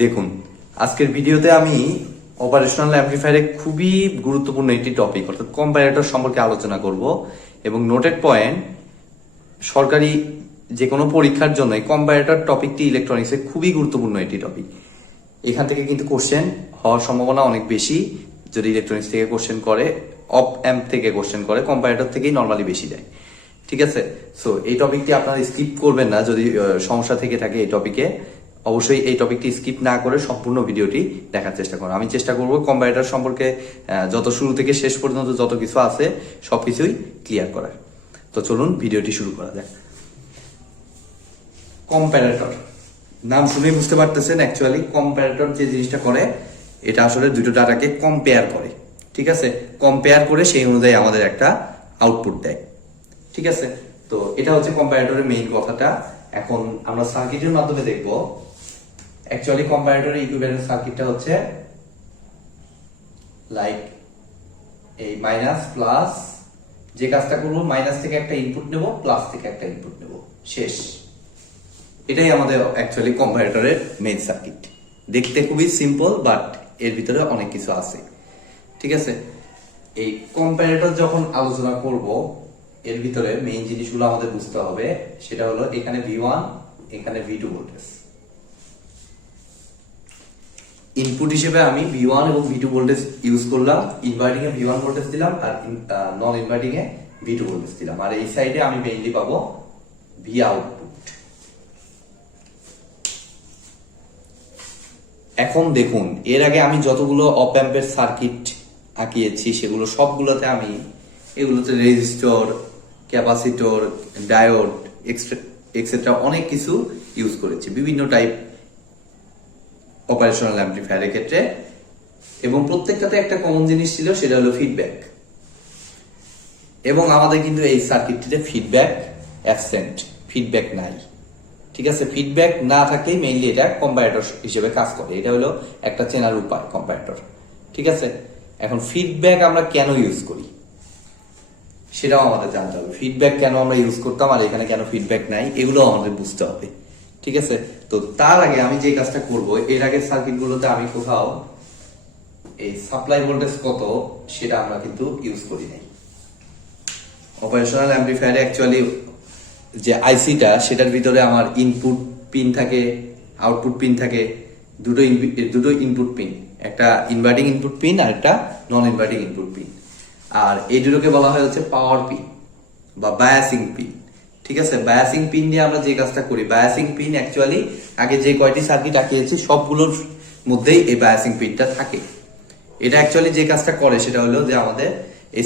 দেখুন, আজকের ভিডিওতে আমি অপারেশনাল অ্যামপ্লিফায়ারে খুবই গুরুত্বপূর্ণ একটি টপিক অর্থাৎ কম্পারেটর সম্পর্কে আলোচনা করব এবং নোটেড পয়েন্ট সরকারি যে কোনো পরীক্ষার জন্য কম্পারেটর টপিকটি ইলেকট্রনিক্সে খুবই গুরুত্বপূর্ণ একটি টপিক। এখান থেকে কিন্তু কোশ্চেন হওয়ার সম্ভাবনা অনেক বেশি। যদি ইলেকট্রনিক্স থেকে কোশ্চেন করে, অপ অ্যাম্প থেকে কোশ্চেন করে, কম্পারেটর থেকেই নর্মালি বেশি দেয়। ঠিক আছে, সো এই টপিকটি আপনারা স্কিপ করবেন না। যদি সমস্যা থেকে থাকে এই টপিকে, অবশ্যই এই টপিকটি স্কিপ না করে সম্পূর্ণ ভিডিওটি দেখার চেষ্টা করুন। আমি চেষ্টা করব কম্পারেটর সম্পর্কে যত শুরু থেকে শেষ পর্যন্ত যত কিছু আছে সবকিছুই ক্লিয়ার করার। তো চলুন ভিডিওটি শুরু করা যাক। কম্পারেটর নাম শুনেই বুঝতে পারতেছেন, অ্যাকচুয়ালি কম্পারেটর যে জিনিসটা করে এটা আসলে দুটো ডাটাকে কম্পেয়ার করে। ঠিক আছে, কম্পেয়ার করে সেই অনুযায়ী আমাদের একটা আউটপুট দেয়। ঠিক আছে, তো এটা হচ্ছে কম্পারেটরের মেইন কথাটা। এখন আমরা সার্কিটের মাধ্যমে দেখব। অ্যাকচুয়ালি কম্পারেটরের ইকুইভ্যালেন্ট সার্কিটটা হচ্ছে লাইক এই মাইনাস প্লাস, যে কাজটা করবো মাইনাস থেকে একটা ইনপুট নেব, প্লাস থেকে একটা ইনপুট নেব, শেষ। এটাই আমাদের অ্যাকচুয়ালি কম্পারেটরের মেইন সার্কিট। দেখতে খুবই সিম্পল, বাট এর ভিতরে অনেক কিছু আছে। ঠিক আছে, এই কম্পারেটর যখন আলোচনা করব এর ভিতরে মেইন জিনিসগুলো আমাদের বুঝতে হবে। সেটা হলো এখানে V1, এখানে V2 ভোল্টেজ। ইনপুট হিসেবে আমি V1 এবং V2 ভোল্টেজ ইউজ করলাম। ইনভার্টিং এ V1 ভোল্টেজ দিলাম আর নন ইনভার্টিং এ V2 ভোল্টেজ দিলাম। আর এই সাইডে আমি মেইনলি পাবো V আউটপুট। এখন দেখুন, এর আগে আমি যতগুলো অপ অ্যাম্পের সার্কিট আঁকিয়েছি সেগুলো সবগুলোতে আমি এগুলোতে রেজিস্টর, ক্যাপাসিটর, ডায়োড এক্সেট্রা অনেক কিছু ইউজ করেছি বিভিন্ন টাইপ অপারেশনাল অ্যামপ্লিফায়ারের ক্ষেত্রে, এবং প্রত্যেকটাতে একটা কমন জিনিস ছিল, সেটা হলো ফিডব্যাক। এবং আমাদের কিন্তু এই সার্কিটটিতে ফিডব্যাক অ্যাবসেন্ট, ফিডব্যাক নাই। ঠিক আছে, ফিডব্যাক না থাকলেই মেইনলি এটা কম্পারেটর হিসেবে কাজ করে। এটা হলো একটা চেনার উপায় কম্পারেটর। ঠিক আছে, এখন ফিডব্যাক আমরা কেন ইউজ করি সেটাও আমাদের জানতে হবে। ফিডব্যাক কেন আমরা ইউজ করতাম আর এখানে কেন ফিডব্যাক নাই, এগুলো আমাদের বুঝতে হবে। ঠিক আছে, তো তার আগে আমি যে কাজটা করব, এর আগের সার্কিটগুলোতে আমি কোথাও এই সাপ্লাই ভোল্টেজ কত সেটা আমরা কিন্তু ইউজ করি নাই। অপারেশনাল অ্যামপ্লিফায়ারে অ্যাকচুয়ালি যে আইসিটা, সেটার ভিতরে আমার ইনপুট পিন থাকে, আউটপুট পিন থাকে, দুটো ইনপুট পিন, একটা ইনভার্টিং ইনপুট পিন আর একটা নন ইনভার্টিং ইনপুট পিন। আর এই দুটোকে বলা হয় হচ্ছে পাওয়ার পিন বা বায়াসিং পিন। ঠিক আছে, বায়াসিং পিন দিয়ে আমরা যে কাজটা করি, বায়াসিং পিন অ্যাকচুয়ালি আগে যে কয়টি সার্কিট আঁকিয়েছি সবগুলোর মধ্যেই এই বায়াসিং পিনটা থাকে। এটা অ্যাকচুয়ালি যে কাজটা করে সেটা হলো যে আমাদের এই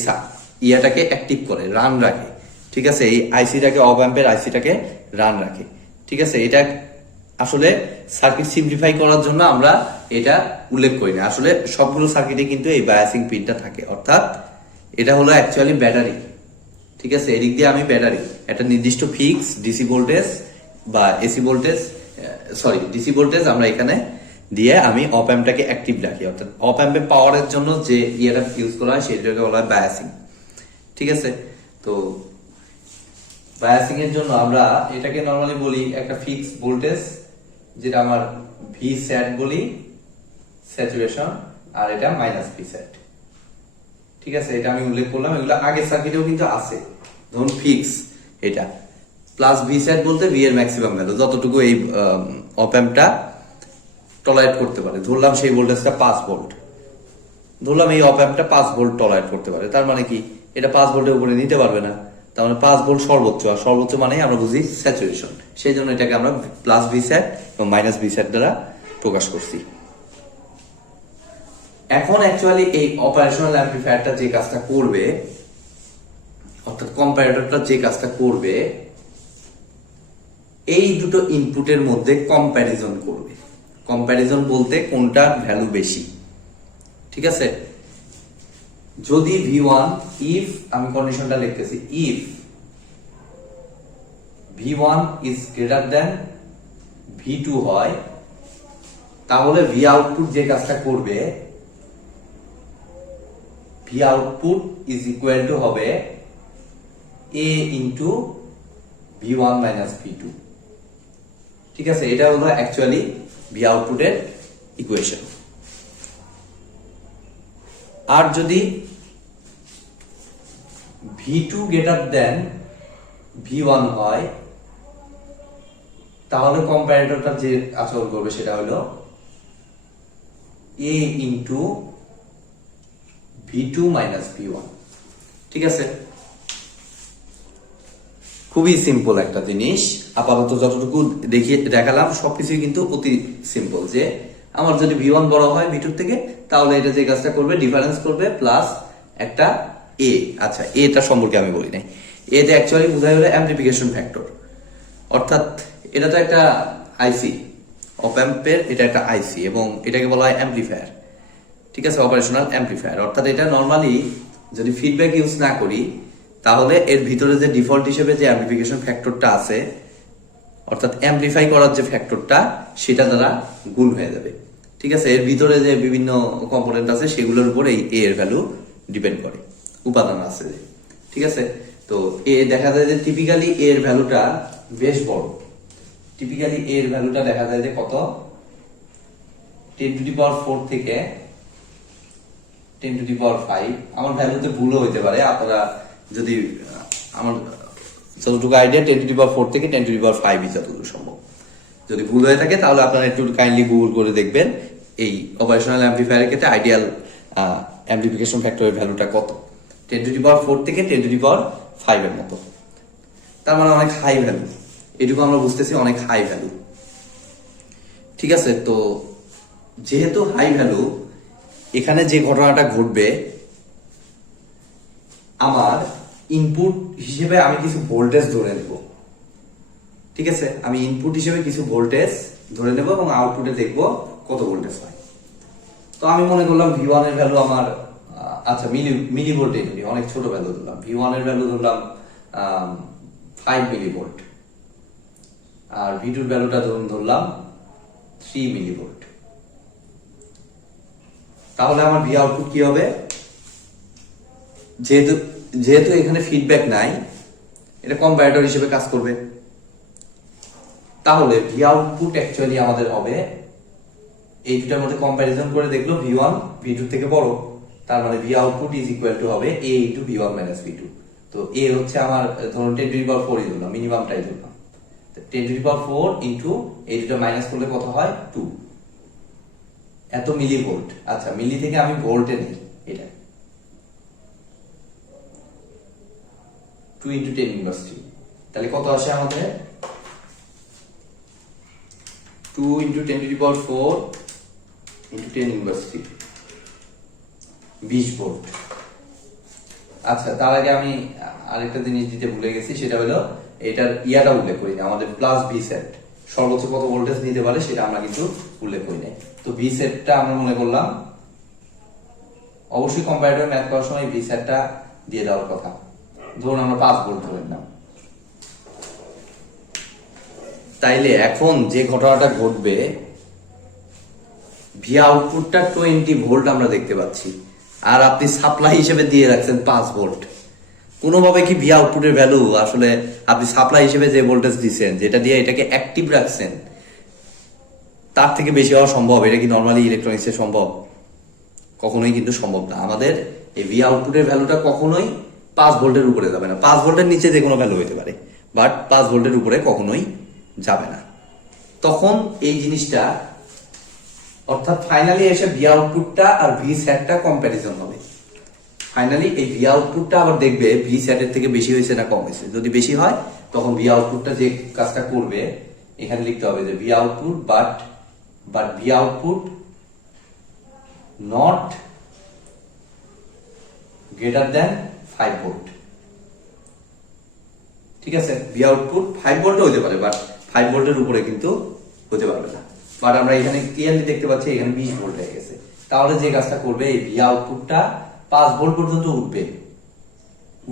ইয়াটাকে অ্যাক্টিভ করে, রান রাখে। ঠিক আছে, এই আইসিটাকে, অপ অ্যাম্পের আইসিটাকে রান রাখে। ঠিক আছে, এটা আসলে সার্কিট সিম্পলিফাই করার জন্য আমরা এটা উল্লেখ করি না। আসলে সবগুলো সার্কিটে কিন্তু এই বায়াসিং পিনটা থাকে, অর্থাৎ এটা হলো অ্যাকচুয়ালি ব্যাটারি। ঠিক আছে, এদিক দিয়ে আমি ব্যাটারি একটা নির্দিষ্ট ফিক্স ডিসি ভোল্টেজ বা এসি ভোল্টেজ, ডিসি ভোল্টেজ আমরা এখানে দিয়ে আমি অপ অ্যাম্পটাকে অ্যাক্টিভ রাখি। অর্থাৎ অপ অ্যাম্পে পাওয়ারের জন্য যে ইয়েটা ইউজ করা হয় সেটাকে বলা হয় বায়াসিং। ঠিক আছে, তো বায়াসিং এর জন্য আমরা এটাকে নরমালি বলি একটা ফিক্স ভোল্টেজ, যেটা আমার ভি স্যাট বলি, স্যাচুরেশন, আর এটা মাইনাস ভি স্যাট। ঠিক আছে, এটা আমি উল্লেখ করলাম। এগুলো আগের সার্কিটেও কিন্তু আছে। ধরুন ফিক্স এটা প্লাস ভি স্যাট বলতে ভি এর ম্যাক্সিমাম ভ্যালু, যতটুকু এই অপ অ্যাম্পটা টলারেট করতে পারে। ধরলাম সেই ভোল্টেজটা 5 ভোল্ট, ধরলাম এই অপ অ্যাম্পটা 5 ভোল্ট টলারেট করতে পারে। তার মানে কি, এটা 5 ভোল্টের উপরে নিতে পারবে না। তার মানে 5 ভোল্ট সর্বোচ্চ, আর সর্বোচ্চ মানে আমরা বুঝি স্যাচুরেশন। সেই জন্য এটাকে আমরা প্লাস ভি স্যাট এবং মাইনাস ভি স্যাট দ্বারা প্রকাশ করছি। এখন অ্যাকচুয়ালি এই অপারেশনাল অ্যামপ্লিফায়ারটা যে কাজটা করবে, অর্থাৎ কম্পারেটরটা যে কাজটা করবে, এই দুটো ইনপুটের মধ্যে কম্প্যারিজন করবে। কম্প্যারিজন বলতে কোনটার ভ্যালু বেশি। ঠিক আছে, যদি V1, ইফ আমি কন্ডিশনটা লিখতেছি, if V1 is greater than V2 হয়, তাহলে V আউটপুট যে কাজটা করবে, V output is equal to হবে এ ইন্টু V1 মাইনাস V2। ঠিক আছে, এটা হলো অ্যাকচুয়ালি ভি আউটপুটের ইকুয়েশন। আর যদি V2 গ্রেটার দেন V1 হয়, তাহলে কম্পারেটরটা যে আচরণ করবে সেটা হলো এ ইন্টু V2 মাইনাস V1। ঠিক আছে, খুবই সিম্পল একটা জিনিস। আপাতত যতটুকু দেখালাম সবকিছুই কিন্তু অতি সিম্পল। যে আমার যদি V1 বড় হয় V2 থেকে, তাহলে এটা যে কাজটা করবে ডিফারেন্স করবে প্লাস একটা এ। আচ্ছা, এটা সম্পর্কে আমি বলি নাই। এটা অ্যাকচুয়ালি বোঝায় হলো অ্যাম্পলিফিকেশন ফ্যাক্টর। অর্থাৎ এটা তো একটা আইসি, অপ অ্যাম্পের এটা একটা আইসি, এবং এটাকে বলা হয় অ্যাম্পলিফায়ার। ঠিক আছে, অপারেশনাল অ্যাম্পলিফায়ার। অর্থাৎ এটা নর্মালি যদি ফিডব্যাক ইউজ না করি, তাহলে এর ভিতরে যে ডিফল্ট হিসেবে যে অ্যাম্পলিফিকেশন ফ্যাক্টরটা আছে, অর্থাৎ অ্যাম্পলিফাই করার যে ফ্যাক্টরটা, সেটা দ্বারা গুণ হয়ে যাবে। ঠিক আছে, এর ভিতরে যে বিভিন্ন কম্পোনেন্ট আছে সেগুলোর উপর এই এ এর ভ্যালু ডিপেন্ড করে, উপাদান আছে। ঠিক আছে, তো এ দেখা যায় যে টিপিক্যালি এর ভ্যালুটা বেশ বড়। টিপিক্যালি এর ভ্যালুটা দেখা যায় যে কত, 10⁴ থেকে 10⁵। আমার ভ্যালুতে ভুলও হইতে পারে, আপনারা যদি আমার যতটুকু আইডিয়া 10⁴ থেকে 10⁵ যতটুকু সম্ভব। যদি ভুল হয়ে থাকে তাহলে আপনারা একটু কাইন্ডলি গুগল করে দেখবেন এই অপারেশনাল অ্যাম্পলিফায়ারের ক্ষেত্রে আইডিয়াল অ্যাম্পলিফিকেশন ফ্যাক্টরের ভ্যালুটা কত। 10⁴ থেকে 10⁵ এর মতো। তার মানে অনেক হাই ভ্যালু, এটুকু আমরা বুঝতেছি অনেক হাই ভ্যালু। ঠিক আছে, তো যেহেতু হাই ভ্যালু, এখানে যে ঘটনাটা ঘটবে, আমার ইনপুট হিসেবে আমি কিছু ভোল্টেজ ধরে নেব। ঠিক আছে, আমি ইনপুট হিসেবে কিছু ভোল্টেজ ধরে নেব এবং আউটপুটে দেখব কত ভোল্টেজ হয়। তো আমি মনে করলাম V1 এর ভ্যালু আমার, আচ্ছা মিলি ভোল্টে ধরি, অনেক ছোট ভ্যালু ধরলাম। V1 এর ভ্যালু ধরলাম 5 মিলি ভোল্ট, আর V2 এর ভ্যালুটা ধরলাম 3 মিলি ভোল্ট। তাহলে আমার ভি আউটপুট কি হবে? যেহেতু এখানে ফিডব্যাক নাই, এটা কম্পারেটর হিসেবে কাজ করবে। তাহলে ভি আউটপুট অ্যাকচুয়ালি আমাদের হবে, এই দুটার মধ্যে কম্পারিজন করে দেখলো V1 V2 থেকে বড়, তার মানে V output is equal to হবে A into V1 minus V2। তো A হচ্ছে আমার, ধরুন 10⁴ ধরলাম, মিনিমামটাই ধরলাম। 10⁴ ইন্টু এই দুটা মাইনাস করলে কত হয়? 2। এত মিলি ভোল্ট। আচ্ছা, মিলি থেকে আমি ভোল্টে নিই, এটা 2 ইন্টু 10⁻³ তাহলে কত আসে আমাদের? 2 ইন্টু 10⁴ ইন্টু 10⁻³ 20 ভোল্ট। আচ্ছা, তার আগে আমি আরেকটা জিনিস দিতে ভুলে গেছি, সেটা হলো এটার ইয়াটা উল্লেখ করি না, আমাদের প্লাস ভি সেট সর্বোচ্চ কত ভোল্টেজ নিতে পারে সেটা আমরা কিন্তু উল্লেখ করি নাই। তো ভি সেটটা আমরা মনে করলাম, অবশ্যই কম্পারেটর ম্যাথ করার সময় ভি সেটটা দিয়ে দেওয়ার কথা। ধরুন আমরা 5 ভোল্ট ধরে নিলাম। তাইলে এখন যে ঘটনাটা ঘটবে, ভি আউটপুটটা 20 ভোল্ট আমরা দেখতে পাচ্ছি, আর আপনি সাপ্লাই হিসেবে দিয়ে রাখছেন 5 ভোল্ট। কোনোভাবে কি ভি আউটপুটের ভ্যালু আসলে আপনি সাপ্লাই হিসেবে যে ভোল্টেজ দিচ্ছেন, যেটা দিয়ে এটাকে অ্যাক্টিভ রাখছেন, তার থেকে বেশি হওয়া সম্ভব? এটা কি নর্মালি ইলেকট্রনিক্সে সম্ভব? কখনোই কিন্তু সম্ভব না। আমাদের এই ভি আউটপুটের ভ্যালুটা কখনোই 5 ভোল্টের উপরে যাবে না। 5 ভোল্টের নিচে যে কোনো ভ্যালু হতে পারে, বাট 5 ভোল্টের উপরে কখনোই যাবে না। তখন এই জিনিসটা, অর্থাৎ ফাইনালি এসে ভি আউটপুটটা আর ভি সেটটা কম্প্যারিজন হবে। ফাইনালি এই ভি আউটপুটটা আবার দেখবে ভি সেটের থেকে বেশি হয়েছে না কম হয়েছে। যদি beshi হয় তখন ভি আউটপুটটা যে কাজটা করবে, এখানে লিখতে হবে যে V output but V output not greater than 5 volt. ঠিক আছে, ভি আউটপুট 5 ভোল্টও হতে পারে, বাট 5 ভোল্টের উপরে কিন্তু হতে পারবে না। বাট আমরা এখানে ক্লিয়ারলি দেখতে পাচ্ছি এখানে 20 ভোল্ট হয়ে গেছে। তাহলে যে কাজটা করবে, এই ভি আউটপুটটা 5 ভোল্ট পর্যন্ত উঠবে,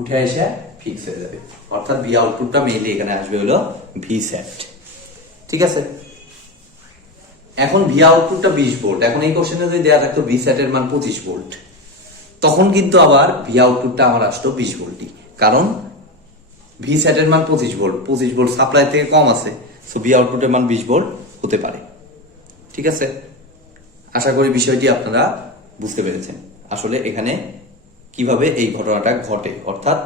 উঠে এসে ফিক্স হয়ে যাবে। অর্থাৎ ভি আউটপুটটা মেইনলি এখানে আসবে হলো ভি সেট। ঠিক আছে, এখন ভি আউটপুটটা 20 ভোল্ট। এখন এই কোশ্চেনে যদি দেয়া থাকতো ভি সেটের মান 25 ভোল্ট, তখন কিন্তু আবার ভি আউটপুটটা আমার আসতো 20 ভোল্টই, কারণ ভি স্যাটের মান 25 ভোল্ট, 25 ভোল্ট সাপ্লাই থেকে কম আছে, সো ভি আউটপুটের মান 20 ভোল্ট হতে পারে। ঠিক আছে, আশা করি বিষয়টি আপনারা বুঝতে পেরেছেন আসলে এখানে কিভাবে এই ঘটনাটা ঘটে, অর্থাৎ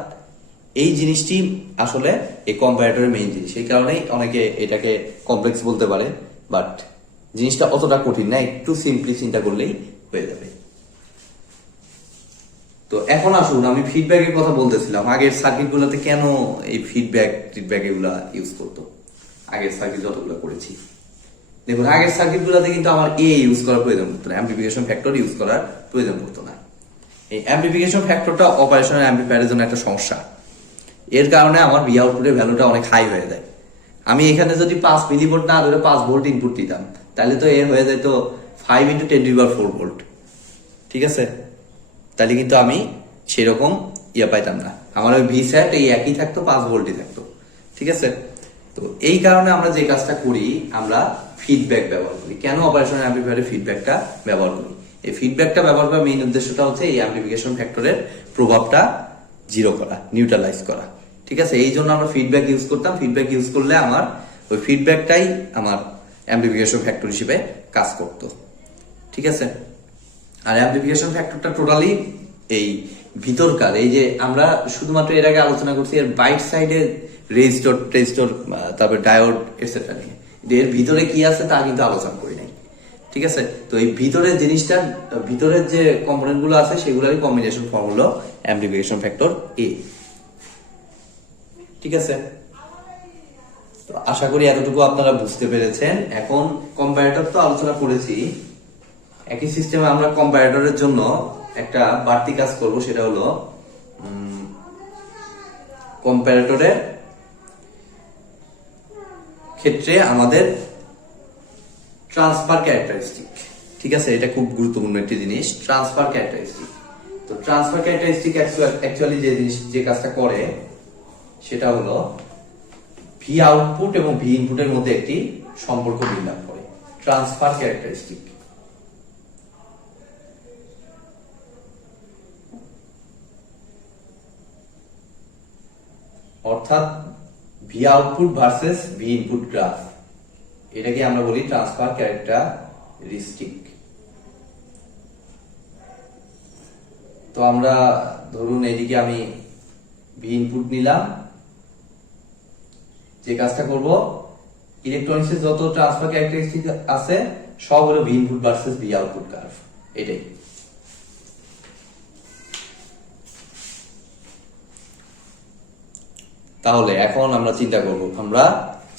এই জিনিসটি আসলে এই কম্পারেটরের মেইন জিনিস। এই কারণেই অনেকে এটাকে কমপ্লেক্স বলতে পারে, বাট জিনিসটা অতটা কঠিন না, একটু সিম্পলি চিন্তা করলেই হয়ে যাবে। তো এখন আসুন, আমি ফিডব্যাকের কথা বলতেছিলাম। আগের সার্কিটগুলোতে কেন এই ফিডব্যাক এগুলা ইউজ করতো, আগের সার্কিট যতগুলো করেছি। দেখুন, আগের সার্কিটগুলোতে কিন্তু আমার ইউজ করার প্রয়োজন পড়তো না, অ্যাম্প্লিফিকেশন ফ্যাক্টর ইউজ করার প্রয়োজন পড়তো না। এই অ্যাম্প্লিফিকেশন ফ্যাক্টরটা অপারেশনাল অ্যাম্প্লিফায়ারের জন্য একটা সমস্যা। এর কারণে আমার ভি আউটপুটের ভ্যালুটা অনেক হাই হয়ে যায়। আমি এখানে যদি 5 মিলিভোল্ট না ধরে 5 ভোল্ট ইনপুট দিতাম, তাহলে তো হয়ে যেত 5 × 10⁴ ভোল্ট। ঠিক আছে, তাহলে কিন্তু আমি সেরকম পাইতাম না, আমার ওই ভি স্যাট এই একই থাকতো, 5 ভোল্টই থাকতো। ঠিক আছে, তো এই কারণে আমরা যে কাজটা করি, আমরা ফিডব্যাক ব্যবহার করি। কেন অপারেশনাল অ্যাম্প্লিফায়ারে ফিডব্যাকটা ব্যবহার করি? এই ফিডব্যাকটা ব্যবহার করার মেইন উদ্দেশ্যটা হচ্ছে এই অ্যাম্প্লিফিকেশন ফ্যাক্টরের প্রভাবটা জিরো করা, নিউট্রালাইজ করা। ঠিক আছে, এই জন্য আমরা ফিডব্যাক ইউজ করতাম। ফিডব্যাক ইউজ করলে আমার ওই ফিডব্যাকটাই আমার অ্যাম্প্লিফিকেশন ফ্যাক্টর হিসেবে কাজ করত। ঠিক আছে, আর অ্যাম্প্লিফিকেশন ফ্যাক্টরটা টোটালি এই ভিতরকার, এই যে আমরা শুধুমাত্র এর আগে আলোচনা করছি এর বাইট সাইডে রেজিস্টর, তারপর ডায়োড এটসেট্রা নিয়ে, এর ভিতরে কি আছে তা কিন্তু আলোচনা করি নাই। ঠিক আছে, তো এই ভিতরের জিনিসটা, ভিতরের যে কম্পোনেন্ট গুলো আছে সেগুলোরই কম্বিনেশন ফর্ম হলো অ্যাম্প্লিফিকেশন ফ্যাক্টর এ। ঠিক আছে, তো আশা করি এতটুকু আপনারা বুঝতে পেরেছেন। এখন কম্পারেটর তো আলোচনা করেছি, একই সিস্টেমে আমরা কম্পারেটরের জন্য একটা বাড়তি কাজ করব, সেটা হলো কম্পারেটরের ক্ষেত্রে আমাদের ট্রান্সফার ক্যারেক্টারিস্টিক। ঠিক আছে, এটা খুব গুরুত্বপূর্ণ একটি জিনিস, ট্রান্সফার ক্যারেক্টারিস্টিক। তো ট্রান্সফার ক্যারেক্টারিস্টিক অ্যাকচুয়ালি যে জিনিস, যে কাজটা করে সেটা হলো ভি আউটপুট এবং ভি ইনপুটের মধ্যে একটি সম্পর্ক বিন্যাস করে, ট্রান্সফার ক্যারেক্টারিস্টিক। অর্থাৎ V output versus V input graph, এটাকে আমরা বলি ট্রান্সফার ক্যারেক্টারিস্টিক। তো আমরা ধরুন এদিকে আমি ভি ইনপুট নিলাম, যে কাজটা করব, ইলেকট্রনিক্সের যত ট্রান্সফার ক্যারেক্টারিস্টিক আছে সব হলো V input versus V output curve, এটাই। তাহলে এখন আমরা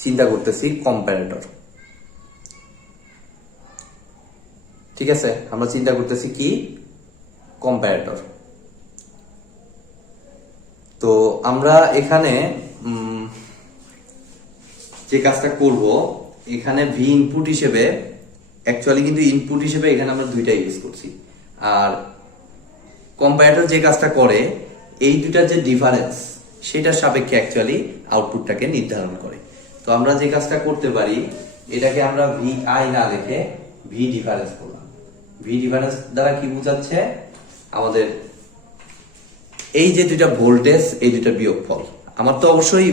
চিন্তা করতেছি কম্পারেটর। ঠিক আছে, আমরা চিন্তা করতেছি কি, কম্পারেটর। তো আমরা এখানে যে কাজটা করব, এখানে ভি ইনপুট হিসেবে, অ্যাকচুয়ালি কিন্তু ইনপুট হিসেবে এখানে আমরা দুইটা ইউজ করছি, আর কম্পারেটর যে কাজটা করে এই দুইটার যে ডিফারেন্স সেটার সাপেক্ষে অ্যাকচুয়ালি আউটপুটটাকে নির্ধারণ করে। তো আমরা যে কাজটা করতে পারি, এটাকে আমরা ভি আই না লিখে ভি ডিফারেন্স করলাম। ভি ডিফারেন্স দ্বারা কি বোঝাচ্ছে, আমাদের এই যে দুইটা ভোল্টেজ, এই দুইটা বিয়োগফল। আমার তো অবশ্যই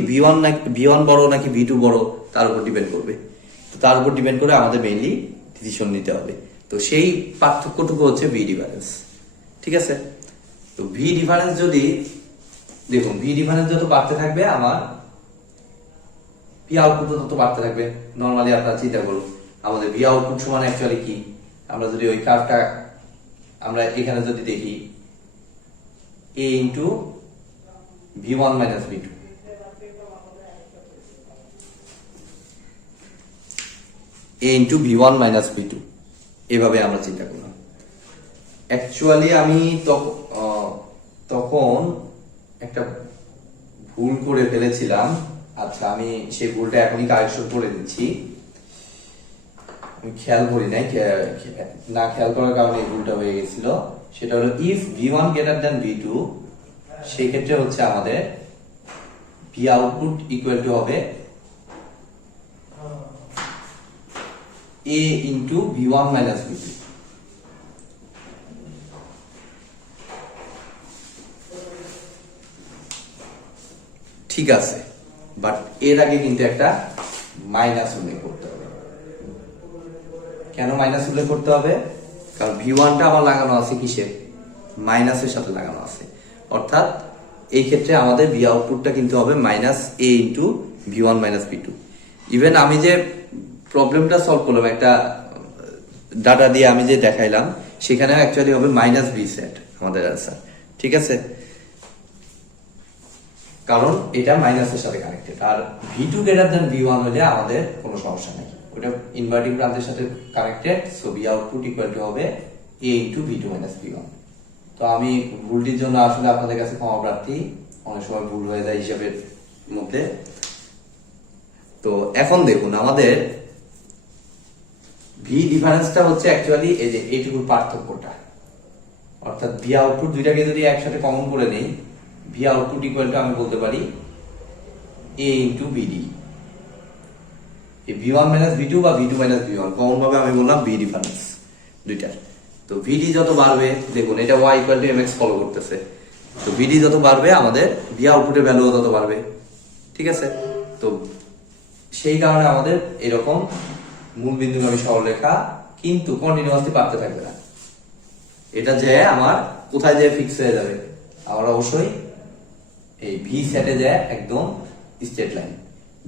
ভি1 বড় নাকি ভি2 বড় তার উপর ডিপেন্ড করবে, তার উপর ডিপেন্ড করে আমাদের মেইনলি ডিসিশন নিতে হবে। তো সেই পার্থক্যটুকু হচ্ছে ভি ডিফারেন্স। ঠিক আছে, তো ভি ডিফারেন্স যদি দেখুন, ভি ডিফারেন্স যত বাড়তে থাকবে আমার ভি আউটপুট তত বাড়তে থাকবে। নরমালি আপনারা চিন্তা করুন, আমাদের ভি আউটপুট সমান অ্যাকচুয়ালি কি, আমরা যদি ওই কার্ভটা আমরা এখানে যদি দেখি, এ ইন্টু ভি1 মাইনাস ভি2, এ ইন্টু ভি1 মাইনাস ভি2, এভাবে আমরা চিন্তা করলাম। অ্যাকচুয়ালি আমি তখন একটা ভুল করে ফেলেছিলাম। আচ্ছা, আমি সেই ভুলটা এখনই কারেকশন করে দিচ্ছি। আমি খেয়াল করি নাই, না খেয়াল করার কারণে এই ভুলটা হয়ে গেছিল। সেটা হলো ইফ ভি1 গ্রেটার দ্যান ভি2, সেই ক্ষেত্রে হচ্ছে আমাদের ভি আউটপুট ইকুয়াল টু হবে এ ইন্টু ভি1 মাইনাস ভি2। ঠিক আছে, বাট এর আগে কিন্তু একটা মাইনাস উল্লেখ করতে হবে। কেন মাইনাস উল্লেখ করতে হবে? কারণ V1টা আমার লাগানো আছে কিসে? মাইনাসের সাথে লাগানো আছে, অর্থাৎ এই ক্ষেত্রে আমাদের ভি আউটপুটটা কিন্তু হবে minus A into V1 minus V2। Even আমি যে প্রবলেমটা সলভ করলাম একটা ডাটা দিয়ে আমি যে দেখাইলাম, সেখানে অ্যাকচুয়ালি হবে মাইনাস বি সেট আমাদের অ্যান্সার। ঠিক আছে, কারণ এটা মাইনাসের সাথে কানেক্টেড। আর V2 গ্রেটার দেন V1 হলে আমাদের কোনো সমস্যা নেই, ওটা ইনভার্টিং প্রান্তের সাথে connected. So V output equal to হবে এ ইন্টু V2 মাইনাস V1। তো আমি ভুলটির জন্য আসলে আপনাদের কাছে ক্ষমা প্রার্থী, অনেক সময় ভুল হয়ে যায় হিসাবের মধ্যে। তো এখন দেখুন আমাদের ভি ডিফারেন্সটা হচ্ছে অ্যাকচুয়ালি এই যে এইটুকুর পার্থক্যটা, অর্থাৎ ভি আউটপুট দুইটাকে যদি একসাথে কমন করে নেই, ভি আউটপুট ইকুয়াল টু আমি বলতে পারি এ ইন্টু বিডি। এই V1 মাইনাস V2 বা V2 মাইনাস V1 কমন ভাবে আমি বললাম ভি ডিফারেন্স দুইটার। তো ভিডি যত বাড়বে, দেখুন এটা y equal to mx follow করতেছে, তো ভিডি যত বাড়বে আমাদের ভি আউটপুটের ভ্যালুও তত বাড়বে। ঠিক আছে, তো সেই কারণে আমাদের এরকম মূল বিন্দুগামী সরলরেখা কিন্তু কন্টিনিউয়াসলি বাড়তে থাকবে না। এটা যে আমার কোথায় যে ফিক্স হয়ে যাবে, আমার অবশ্যই এই ভি সেটে যায় একদম স্ট্রেট লাইন।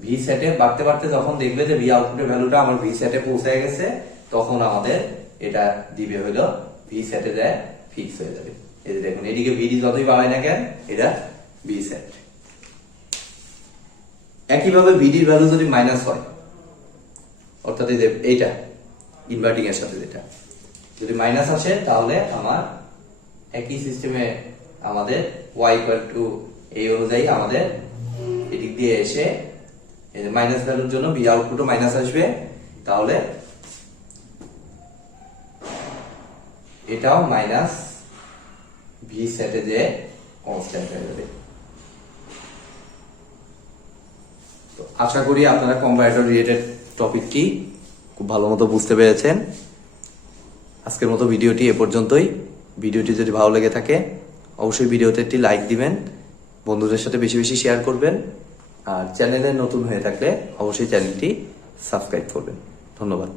ভি সেটে বাড়তে বাড়তে যখন দেখবে যে ভি আউটপুটের ভ্যালুটা আমার ভি সেটে পৌঁছে গেছে, তখন আমাদের এটা দিবে হলো ভি সেটে যায় ফিক্স হয়ে যাবে। এই যে দেখুন এদিকে ভিডি যতই বাড়ায় না কেন, এটা ভি সেট। একইভাবে ভিডির ভ্যালু যদি মাইনাস হয়, অর্থাৎ এই যে এইটা ইনভার্টিং এর সাথে যেটা যদি মাইনাস আসে, তাহলে আমার একই সিস্টেমে আমাদের y ইকুয়াল টু এই অনুযায়ী আমাদের এদিক দিয়ে এসে এই যে মাইনাস ভ্যালুর জন্য ভি আউটপুটও মাইনাস আসবে, তাহলে এটাও মাইনাস ভি সেটে যে কনস্ট্যান্ট হয়ে যাবে। তো আশা করি আপনারা কম্পারেটর রিলেটেড টপিকটি খুব ভালো মতো বুঝতে পেরেছেন। আজকের মতো ভিডিওটি এ পর্যন্তই। ভিডিওটি যদি ভালো লেগে থাকে অবশ্যই ভিডিওতে একটি লাইক দিবেন, বন্ধুদের সাথে বেশি বেশি শেয়ার করবেন, আর চ্যানেলে নতুন হয়ে থাকলে অবশ্যই চ্যানেলটি সাবস্ক্রাইব করবেন। ধন্যবাদ।